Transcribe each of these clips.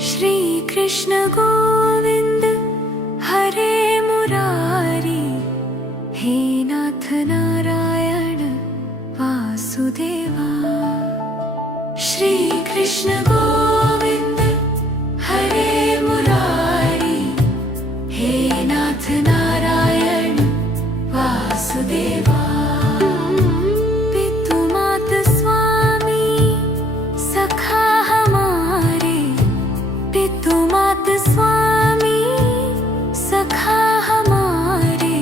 श्री कृष्ण गोविंद हरे मुरारी, हे नाथ नारायण वासुदेवा। श्री कृष्ण गोविंद हरे मुरारी, हे नाथ नारायण वासुदेवा। स्वामी सखा हमारे,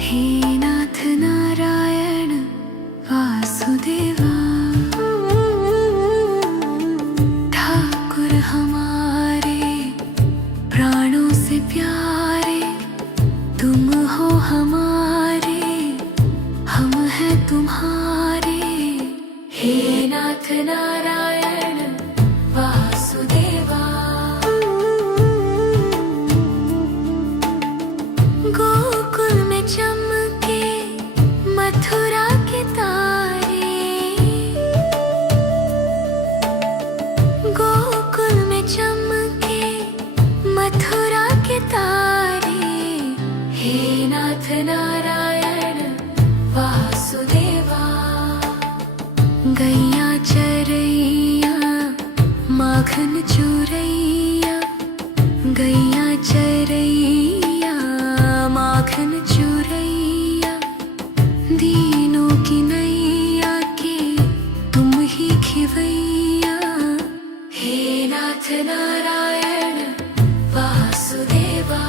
हे नाथ नारायण वासुदेवा। ठाकुर हमारे प्राणों से प्यारे, तुम हो हमारे, हम हैं तुम्हारे, हे नाथ नारायण वासुदेवा। गोकुल में चमके मथुरा के तारे, गोकुल में चमके मथुरा के तारे, हे नाथ नारायण वासुदेवा। गैया चरैया माखन चुरैया, गैया चरैया माखन चुरैया, दीनों की नैया के तुम ही खिवैया, हे नाथ नारायण वासुदेवा।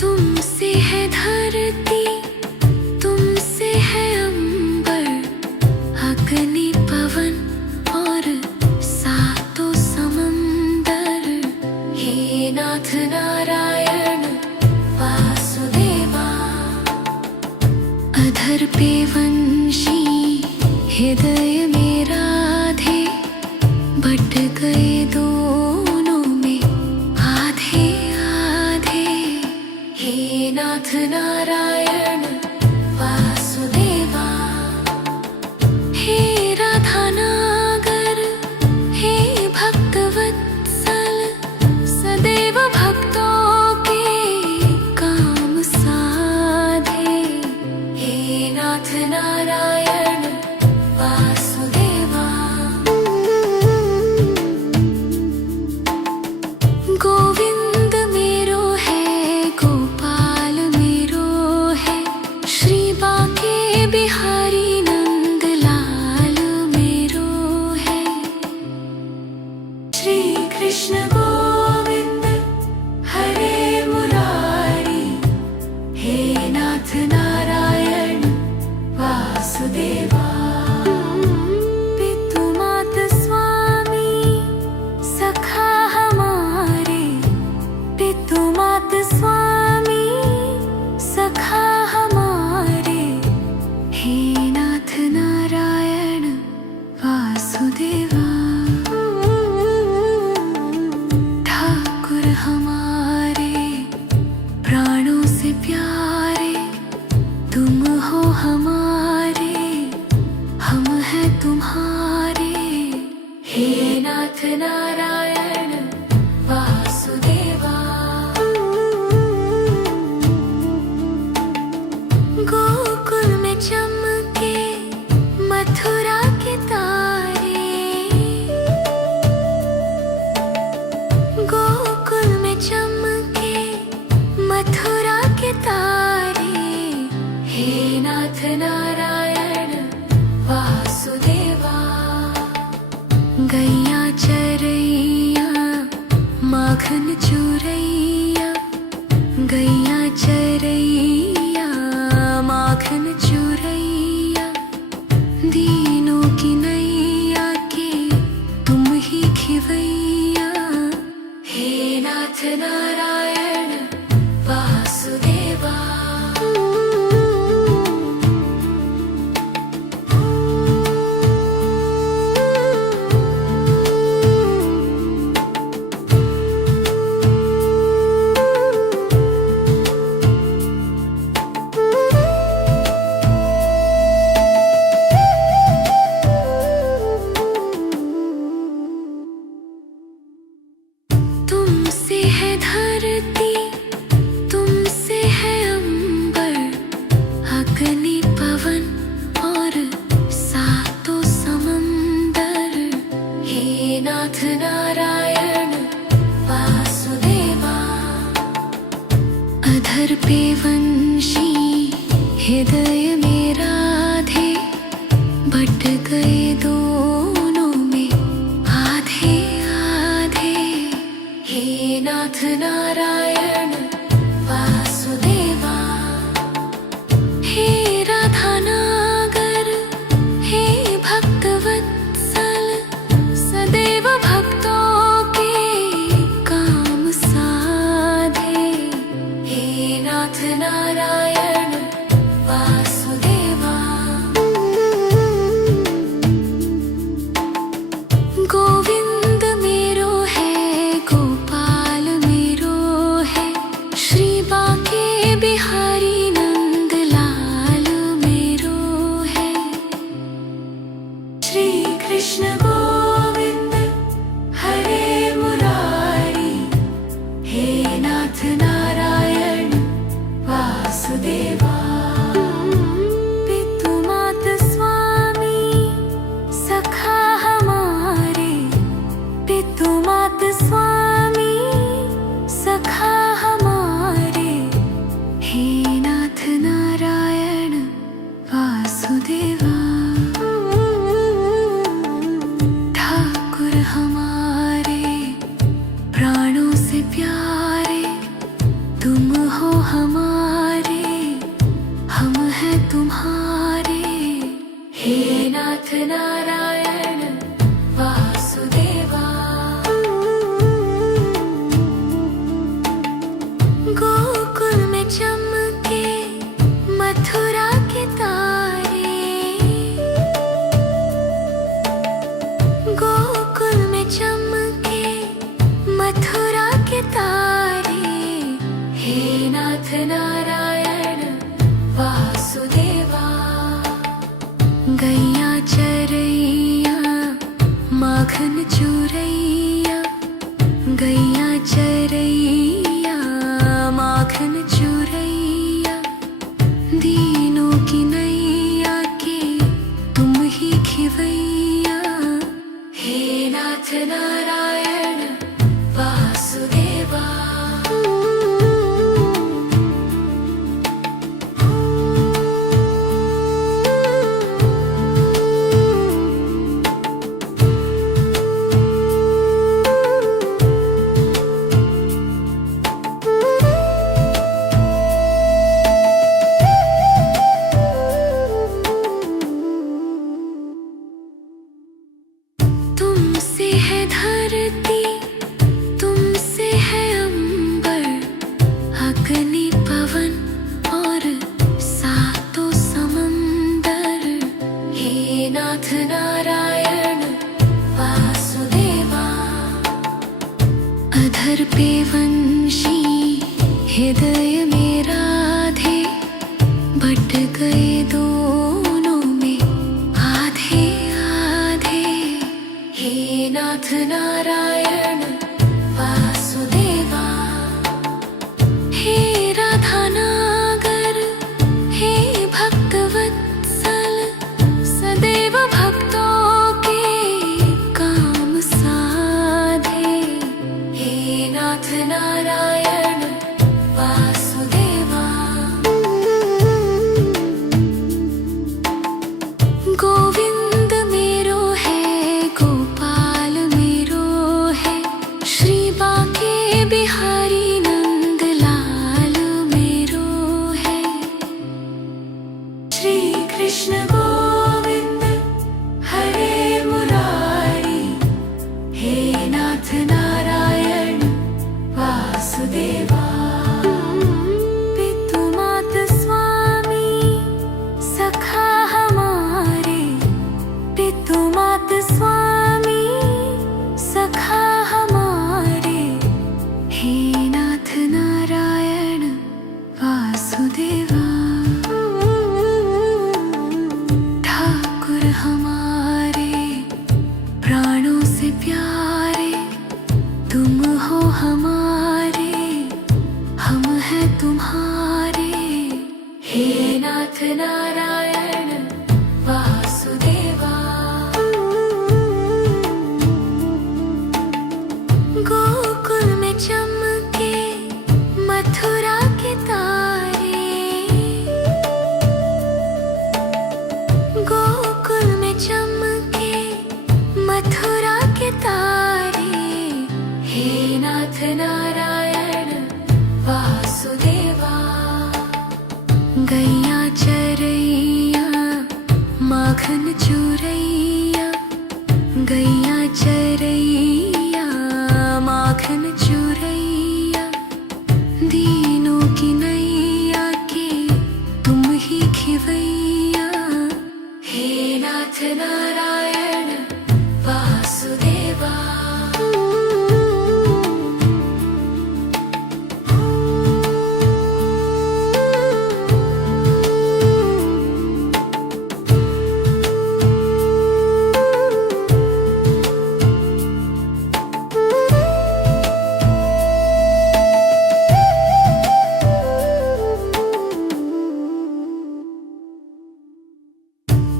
तुमसे है धरती, तुमसे है अंबर, अग्नि पवन और सातों समंदर, हे नाथ नारायण वासुदेवा। अधर पे वंशी हृदय में राधे, बट गए दोनों में आधे आधे, हे नाथ नारायण वासुदेवा। हे राधा नागर, हे भक्त वत्सल, सदैव भक्तों के काम साधे, हे नाथ नारायण वासुदेवा। गोविंद मेरो है, गोपाल मेरो है, श्री बांके बिहारी नंद लाल मेरो है। श्री कृष्ण गोविंद हरे मुरारी, हे नाथ नारायण वासुदेवा। पितु मात स्वामी सखा हमारे, पितु मात स्वामी सखा हमारे, हे नाथ नारायण वासुदेवा। ठाकुर हमारे प्राणों से प्यारे, तुम हो हमारे, हम हैं तुम्हारे, हे नाथ नारायण वासुदेवा। गोकुल में चमके मथुरा के तारे, गोकुल में चमके मथुरा के तारे, हे नाथ नारायण वासुदेवा। गैया चरैया माखन चुरैया, गैया चरैया माखन चुरैया, दीनों की नैया के तुम ही खिवैया, हे नाथ नारायण वासुदेवा। हृदय में राधे बट गए दोनों में आधे आधे। हे नाथ नारायण वासुदेवा, हे राधा नागर, हे भक्तवत्सल, सदैव भक्तों के काम साधे। हे नाथ नारायण वासुदेवा। गोविंद मेरो है, गोपाल मेरो है, श्री बांके बिहारी नंद लाल मेरो है। श्री कृष्ण गोविंद हरे मुरारी, हे नाथ नारायण वासुदेवा। पितु मात स्वामी सखा हमारे, पितु मात स्वामी सखा हमारे, हे नाथ नारायण वासुदेवा। ठाकुर हमारे प्राणों से प्यारे, तुम हो हमारे, हम हैं तुम्हारे, हे नाथ नारायण वासुदेवा। गोकुल में चमके मथुरा के तारे, गोकुल में चमके मथुरा के तारे, हे नाथ नारायण वासुदेवा। गैया चरैया माखन चुरैया, गैया चरैया माखन चुरैया, दीनों की नैया के तुम ही खिवैया, हे नाथ नारायण वासुदेवा। तुमसे है धरती, तुमसे है अंबर, अग्नि पवन और सातों समंदर, हे नाथ नारायण वासुदेवा। अधर पे वंशी हृदय में राधे बट गए दोनों में आधे आधे, हे नाथ नारायण वासुदेवा। हे राधा नागर, हे भक्तवत्सल, सदैव भक्तों के काम साधे, हे नाथ नारायण वासुदेवा। गोविंद मेरो है, गोपाल मेरो है, श्री बांके बिहारी नंद लाल मेरो है। श्री कृष्ण गोविंद हरे मुरारी, हे नाथ नारायण वासुदेवा। पितु मात स्वामी सखा हमारे, पितु मात स्वामी सखा हमारे, हे नाथ नारायण वासुदेवा। ठाकुर हमारे प्राणों से प्यारे, तुम हो हमारे, हम हैं तुम्हारे, हे नाथ नारायण वासुदेवा। गोकुल में चमके मथुरा के तारे, गैया चरैया माखन चुरैया, गैया चरैया माखन चुरैया, दीनों की नैया के तुम ही खिवैया। हे नाथ नारायण वासुदेवा।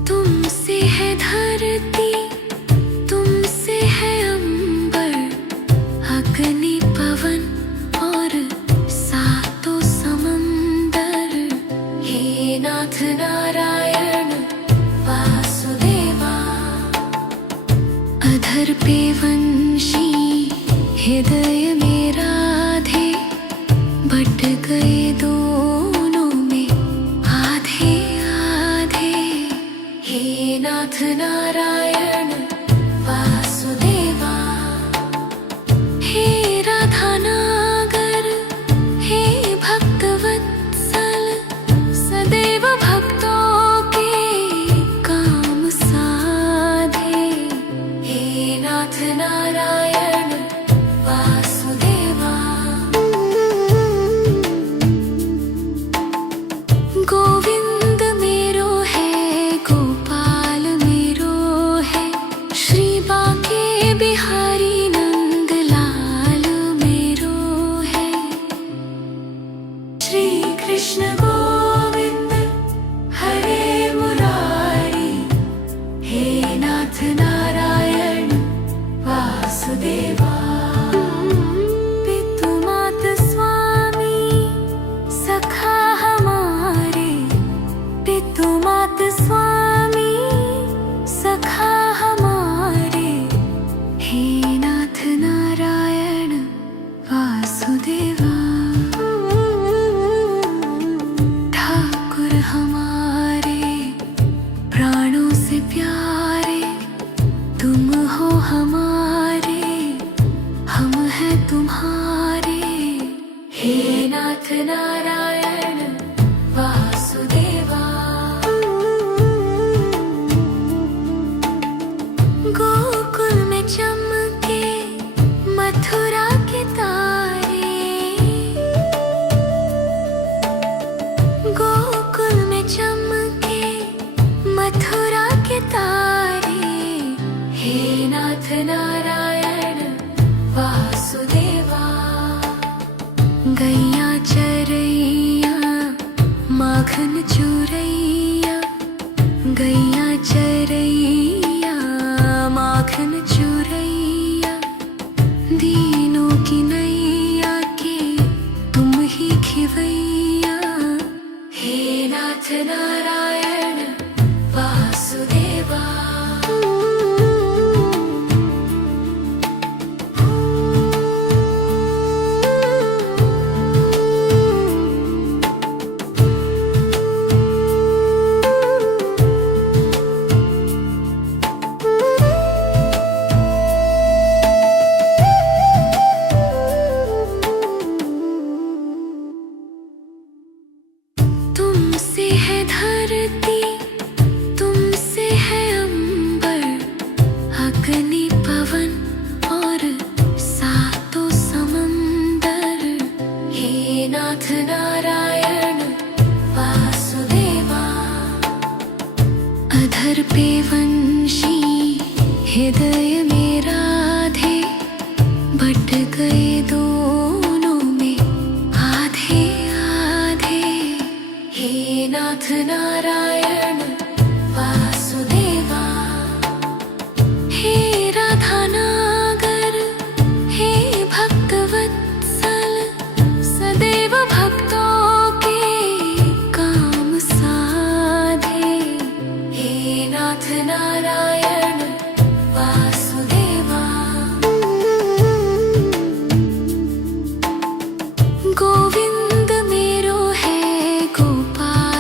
तुमसे है धरती, तुमसे है अंबर, अग्नि पवन और सातों समंदर। हे नाथ नारायण वासुदेवा। अधर पे वंशी हृदय में राधे, बट गए दोनों में आधे आधे। हे नाथ नारायण वासुदेवा। हे राधा नागर, हे भक्त वत्सल, सदैव भक्तों के काम साधे। हे नाथ नारायण वासुदेवा। गोविंद मेरो है, गोपाल मेरो है, श्री बांके बिहारी नंद लाल मेरो है। श्री कृष्ण गोविंद हरे मुरारी। हे नाथ नारायण वासुदेवा। पितु मात स्वामी सखा हमारे, पितु मात स्वामी सखा हमारे। हे नाथ नारायण वासुदेवा। ठाकुर हमारे प्राणों से प्यारे, तुम हो हमारे, हम हैं तुम्हारे। हे नाथ नारायण वासुदेवा। गोकुल में चमके मथुरा के तारे, गोकुल में चमके मथुरा के तारे। हे नाथ नारायण वासुदेवा। गैया चरैया माखन चुरैया, गैया चरैया माखन चुरैया, दीनों की नैया के तुम ही खिवैया। हे नाथ नारायण वासुदेवा। तुमसे है धरती, तुमसे है अंबर, अग्नि पवन और सातों समंदर। हे नाथ नारायण वासुदेवा। अधर पे वंशी हृदय में राधे, बट गए दोनों में आधे आधे। हे नाथ नारायण वासुदेवा। हे राधा नागर, हे भक्त वत्सल, सदैव भक्तों के काम साधे। हे नाथ नारायण वासुदेवा। गोविंद मेरो है, गोपाल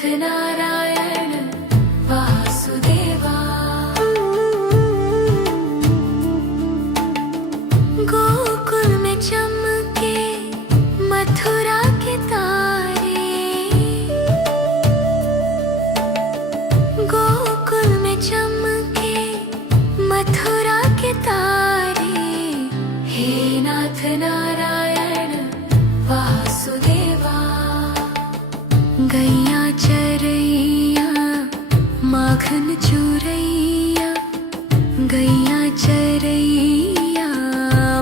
नाथ नारायण वासुदेवा। गोकुल में चमके मथुरा के तारे, गोकुल में चमके मथुरा के तारे, हे नाथ नारायण वासुदेवा। गैया चरैया माखन चुरैया, गैया चरैया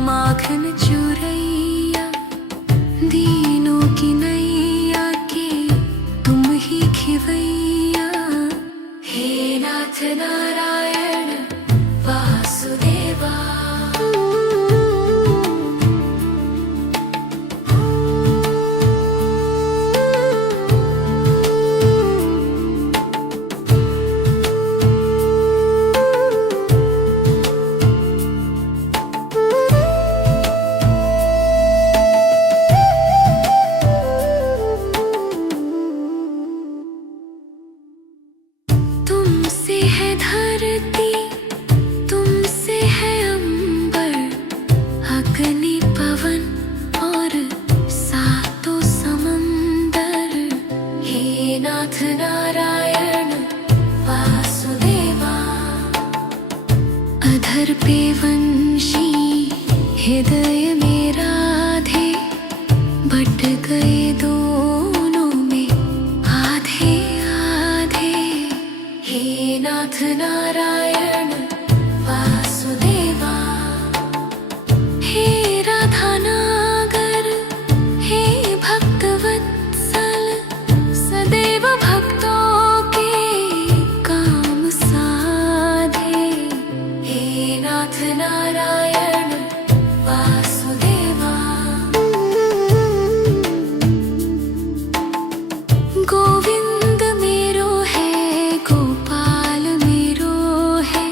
माखन चुरैया, दीनों की नैया के तुम ही खिवैया, हे नाथ नारायण वासुदेवा। तुमसे है धरती, तुमसे है अंबर, अग्नि पवन और सातों समंदर, हे नाथ नारायण वासुदेवा। अधर पे वंशी हृदय में राधे, बट गए दोनों में आधे आधे, हे नाथ नारायण वासुदेवा। हे राधा नागर, हे भक्तवत्सल, सदैव भक्तों के काम साधे, हे नाथ नारायण वासुदेवा। गोविंद मेरो है, गोपाल मेरो है,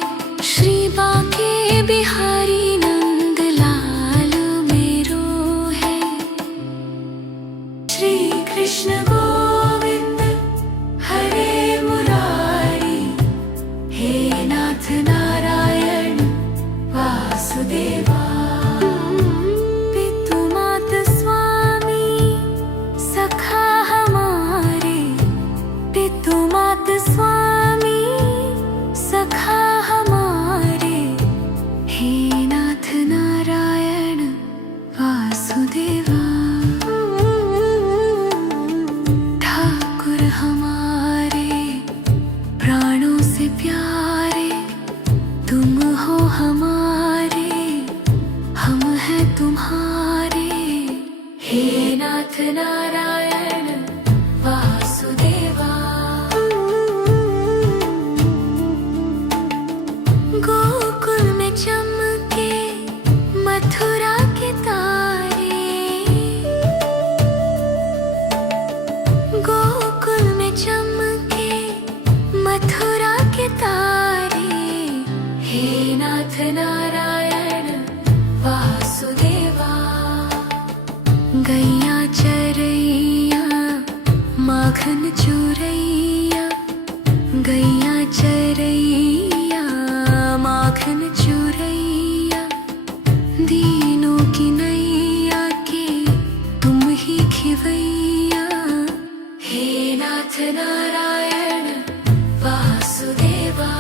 श्री बांके बिहारी नंद लाल मेरो है। श्री कृष्ण गोविंद हरे मुरारी, हे नाथ नारायण वासुदेवा। पितु मात स्वामी सखा हमारे, पितु मात स्वामी सखा हमारे, हे नाथ नारायण वासुदेवा। ठाकुर हमारे प्राणों से प्यारे, तुम हो हमारे, हम हैं तुम्हारे, हे नाथ नारायण वासुदेवा। गोकुल में चमके मथुरा के तारे, गोकुल में चमके मथुरा के तारे, हे नाथ नारायण वासुदेवा। गैया चरैया माखन चुरैया, गैया चरैया माखन चुरैया, दीनों की नैया के तुम ही खिवैया, हे नाथ नारायण वासुदेवा।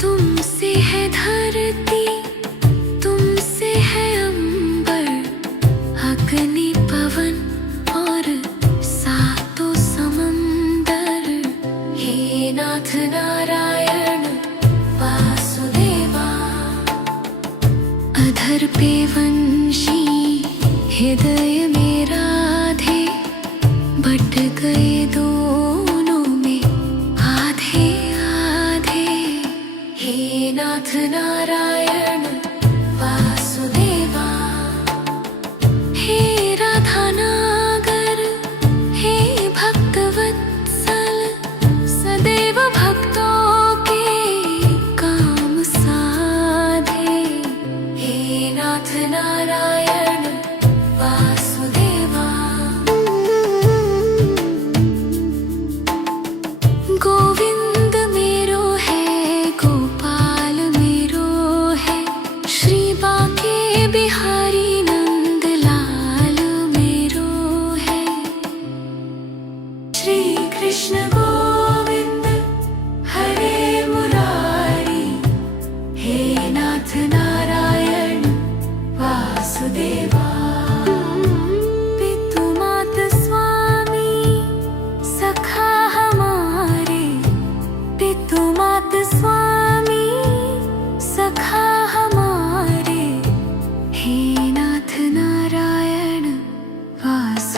तुमसे है धरती, तुमसे है अंबर, अग्नि पवन और सातों समंदर, हे नाथ नारायण वासुदेवा। अधर पे वंशी हृदय में राधे, बट गए दोनों में आधे आधे, हे नाथ नारायण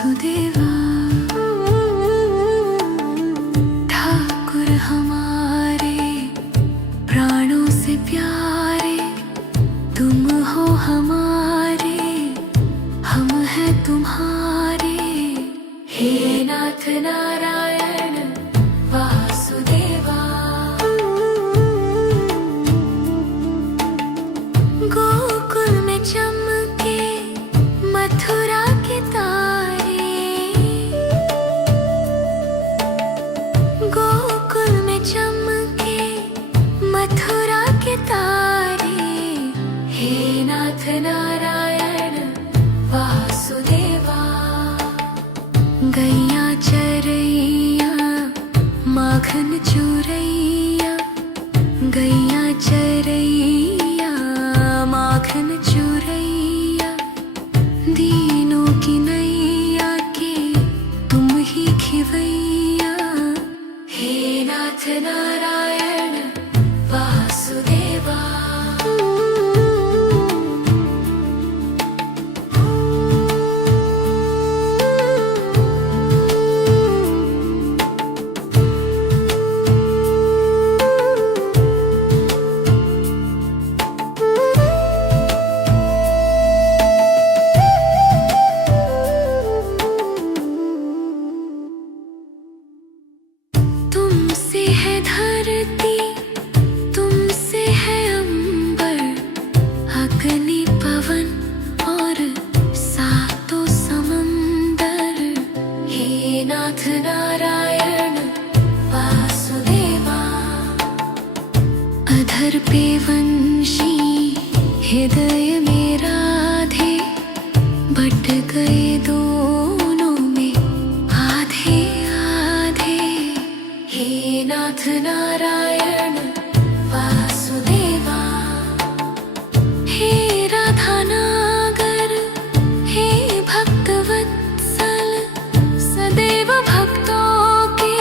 वासुदेवा ठाकुर हमारे प्राणों से प्यारे, तुम हो हमारे, हम हैं तुम्हारे। हे नाथ नारायण वासुदेवा। गोकुल में चमके मथुरा के तारे, गोकुल में चमके मथुरा के तारे। हे नाथ नारायण वासुदेवा। गैया चरैया माखन चुरैया, गैया चरैया माखन चुरैया, दीनों की नैया के तुम ही खिवैया। हे नाथ नारायण वासुदेवा। तुमसे है धरती, तुमसे है अंबर, अग्नि पवन और सातों समंदर। हे नाथ नारायण वासुदेवा। अधर पे वंशी हृदय में राधे, बट गए दोनों में आधे आधे। हे नाथ नारायण वासुदेवा। हे राधा नागर, हे भक्त वत्सल, सदैव भक्तों के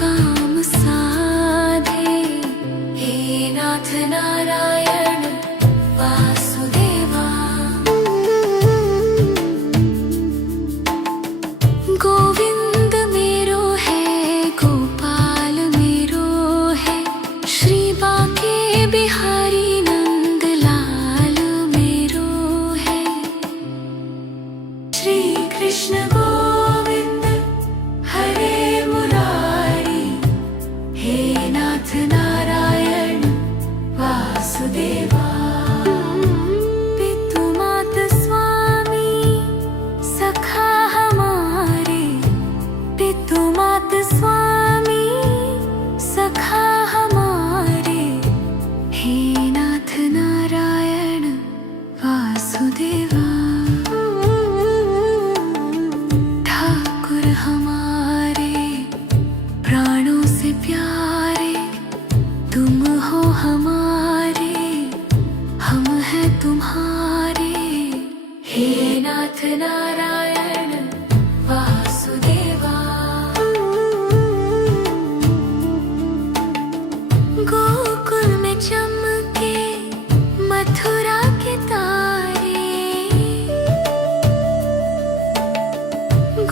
काम साधे। हे नाथ नारायण वासुदेवा। गोविंद मेरो है, गोपाल मेरो है, श्री बांके बिहारी नंद लाल मेरो है। श्री कृष्ण गोविंद हरे मुरारी। हे नाथ नारायण वासुदेवा। पितु मात स्वामी सखा हमारे, पितु मात स्वामी सखा हमारे। हे नाथ नारायण वासुदेवा। ठाकुर हमारे प्राणों से प्यारे, तुम हो हमारे, हम हैं तुम्हारे। हे नाथ नारायण वासुदेवा। गोकुल में चमके मथुरा के तारे,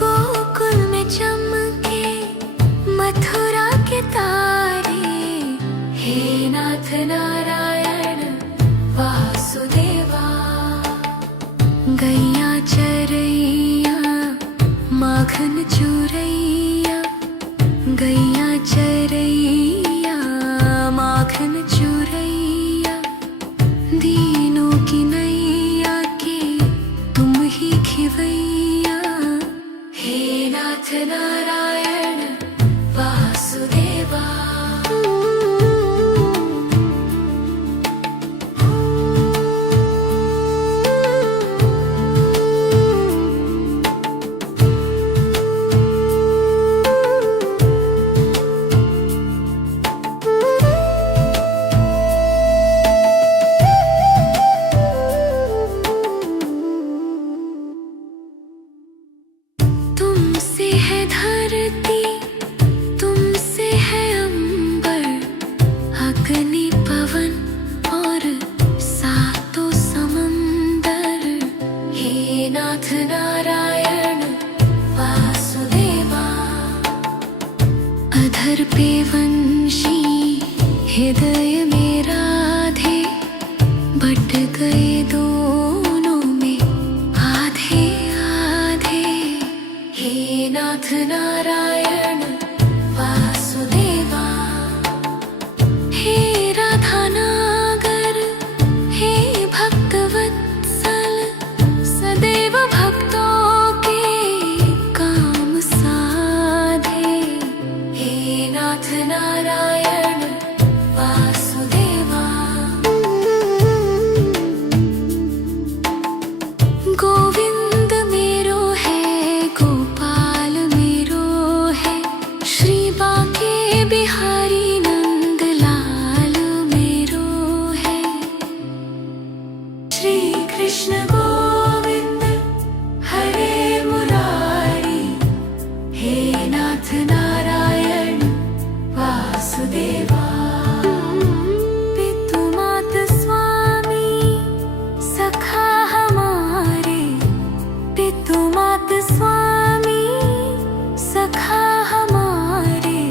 गोकुल में चमके मथुरा के तारे। हे नाथ नारायण वासुदेवा। गैया चरैया माखन चुरैया, गैया चरैया माखन चुरैया, दीनों की नैया के तुम ही खिवैया। हे नाथ नारायण वासुदेवा। तुमसे है धरती, अधर पे वंशी हृदय में राधे, बट गए दोनों में आधे आधे। हे नाथ नारायण वासुदेवा, हे राधा नागर, हे भक्तवत्सल, सदैव भक्तों के काम साधे। हे नाथ नारायण वासुदेवा। गोविंद मेरो है, गोपाल मेरो है, श्री बांके बिहारी नंद लाल मेरो है। श्री कृष्ण गोविंद हरे मुरारी, हे नाथ नारायण वासुदेवा। पितु मात स्वामी सखा हमारे, पितु मात स्वामी सखा हमारे,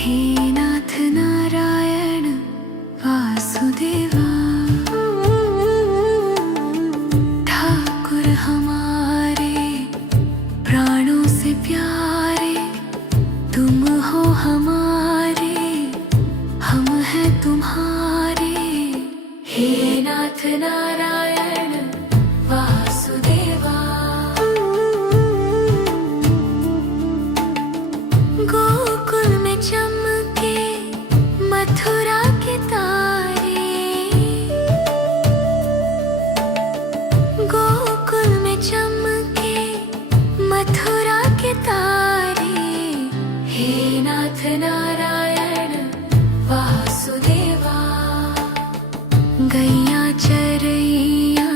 हे नाथ नारायण वासुदेवा। ठाकुर हमारे प्राणों से प्यारे, तुम हो हमारे, हम हैं तुम्हारे, हे नाथ नारायण वासुदेवा। गोकुल में चमके मथुरा के तारे, गोकुल में चमके मथुरा के तारे, हे नाथ नारायण वासुदेवा। गैया चरैया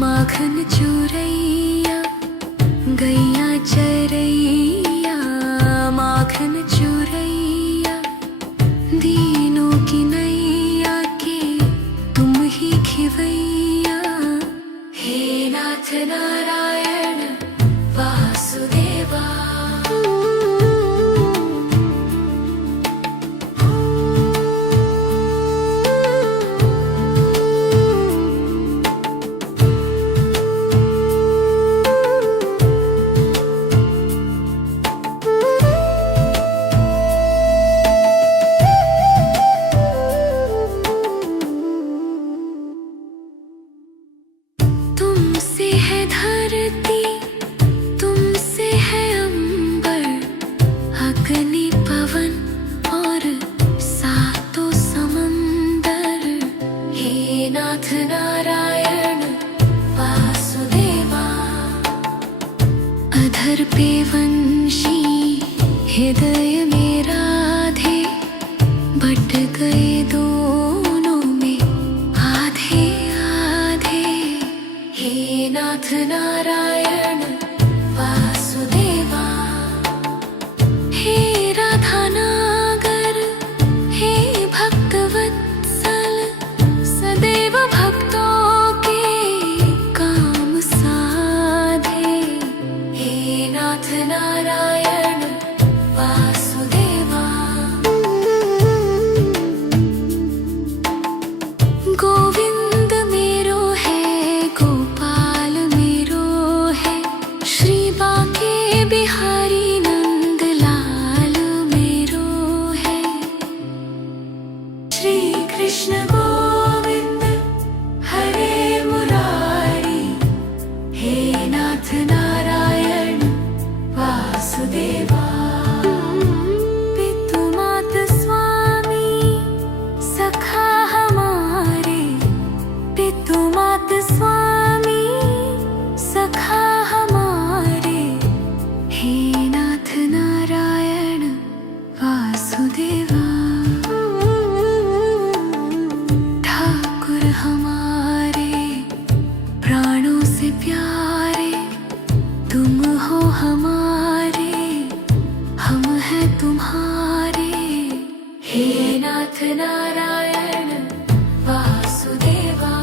माखन चुरैया, गैया चरैया माखन चुरैया, दीनों की नैया के तुम ही खिवैया, हे नाथ नारायण वासुदेवा। तुमसे है धरती, तुमसे है अंबर, अग्नि पवन और सातों समंदर, हे नाथ नारायण वासुदेवा। अधर पे वंशी हृदय में राधे, बट गए दोनों में आधे आधे। हे नाथ नारायण वासुदेवा। हे राधा नागर, हे भक्तवत्सल, सदैव भक्तों के काम साधे, हे नाथ नारायण वासुदेवा। गोविंद मेरो है, गोपाल मेरो है, श्री बांके बिहारी नंद लाल मेरो है। श्री कृष्ण गोविंद हरे मुरारी, हे नाथ नारायण वासुदेवा। पितु मात स्वामी सखा हमारे, पितु मात स्वामी सखा हमारे, हे नाथ नारायण वासुदेवा। ठाकुर हमारे प्राणों से प्यारे, तुम हो हमारे, हम हैं तुम्हारे, हे नाथ नारायण वासुदेवा।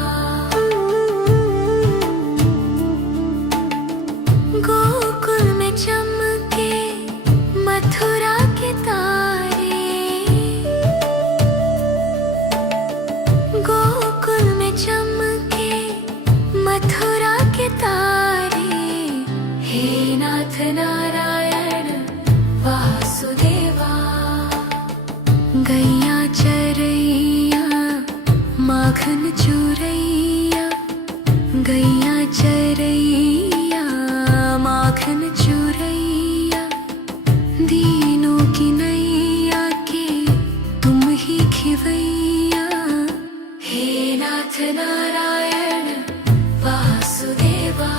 गोकुल में चमके मथुरा के तारे, नारायण वासुदेवा। गैया चरैया माखन चुरैया, गैया चरैया माखन चुरैया, दीनों की नैया के तुम ही खिवैया। हे नाथ नारायण वासुदेवा।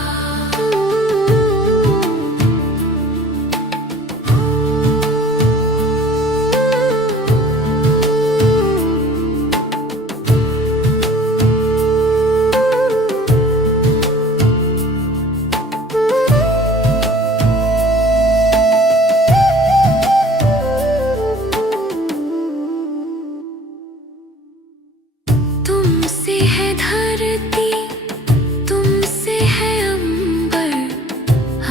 तुमसे है धरती, तुमसे है अंबर,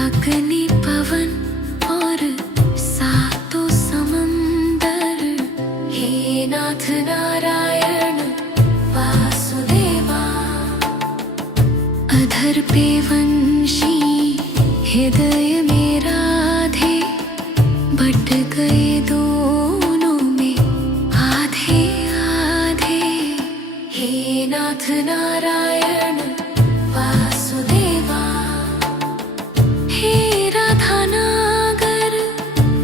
अग्नि पवन और सातों समंदर। हे नाथ नारायण वासुदेवा। अधर पे वंशी हृदय में राधे, बट गए दोनों में आधे आधे। हे नाथ नारायण वासुदेवा। हे राधा नागर,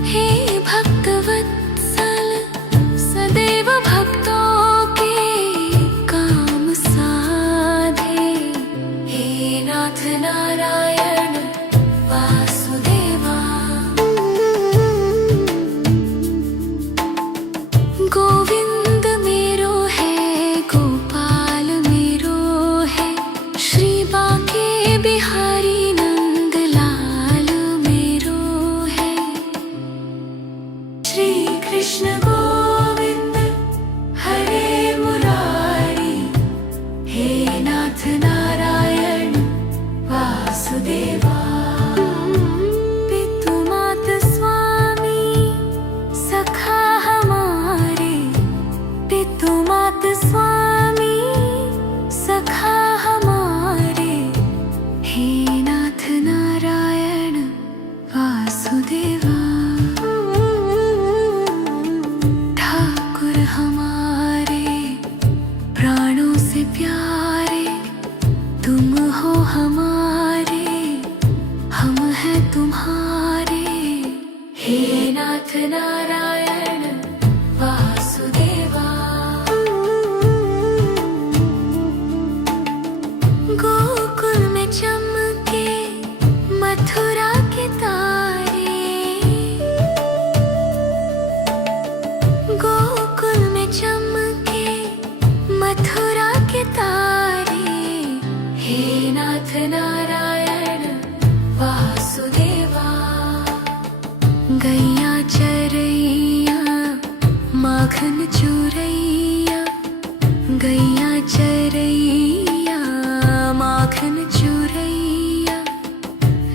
हे भक्त वत्सल, सदैव भक्तों के काम साधे। हे नाथ नारायण वासुदेवा। गोविंद मेरो है, गोपाल मेरो है, श्री बांके बिहारी नंदलाल मेरो है। श्री कृष्ण गोविंद हरे मुरारी। हे नाथ नारायण वासुदेवा। पितु मात स्वामी सखा हमारे, पितु मात स्वामी सखा हमारे। हे नाथ नारायण वासुदेवा। ठाकुर हमारे प्राणों से प्यारे, तुम हो हमारे, हम हैं तुम्हारे। हे नाथ नारायण वासुदेवा। गोकुल में चमके मथुरा के तारे, गोकुल में चमके मथुरा के तारे। हे नाथ नारायण वासुदेवा। गैया चरैया माखन चुरैया, गैया चरैया माखन चुरैया,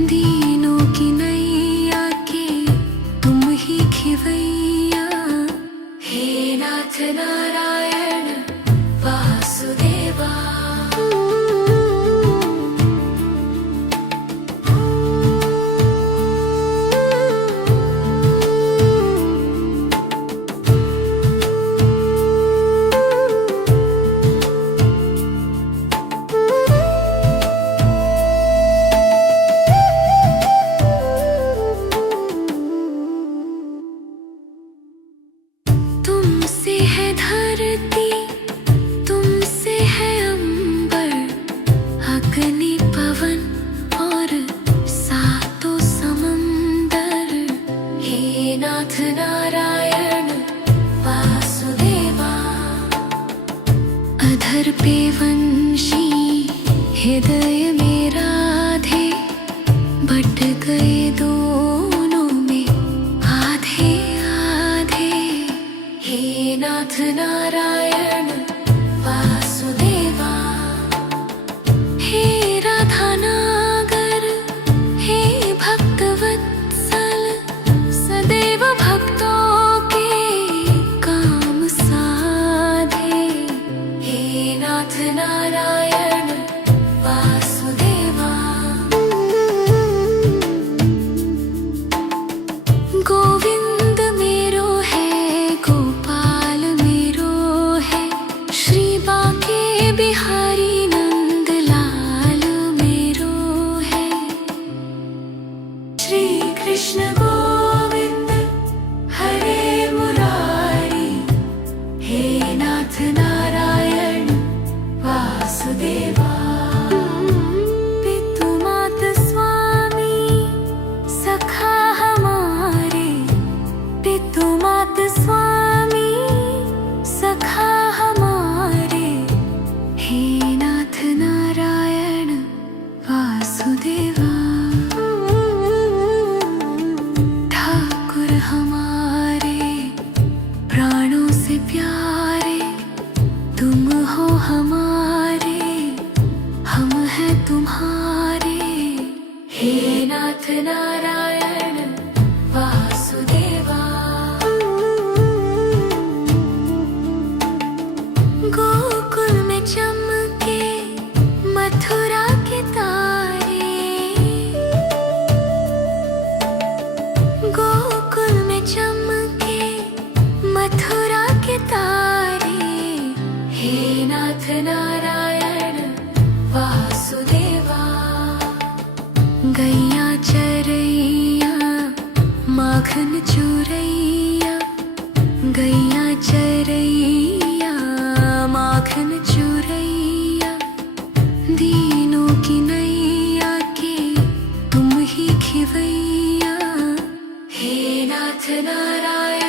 दीनों की नैया के तुम ही खिवैया। हे नाथ नारायण वासुदेवा। तुमसे है धरती, तुमसे है अंबर, अग्नि पवन और सातों समंदर। हे नाथ नारायण वासुदेवा। अधर पे वंशी हृदय में राधे, बट गए दोनों में आधे आधे। हे नाथ नारायण वासुदेवा। हे राधा नागर, हे भक्त वत्सल, सदैव भक्तों के काम साधे। हे नाथ नारायण वासुदेवा। कृष्ण गोविंद हरे मुरारी, हे नाथ नारायण वासुदेवा। पितु मात स्वामी सखा हमारे, पितु मात स्वामी सखा हमारे, हे नाथ नारायण वासुदेवा। ठाकुर हमारे प्राणों से प्यारे, तुम हो हमारे, हम हैं तुम्हारे, हे नाथ नारायण वासुदेवा। गोकुल में चमके मथुरा के तारे, गोकुल में चमके मथुरा के तारे, हे नाथ नारायण वासुदेवा। गैया चरैया माखन चुरैया, गैया चरैया माखन चुरैया, दीनों की नैया के तुम ही खिवैया, हे नाथ नारायण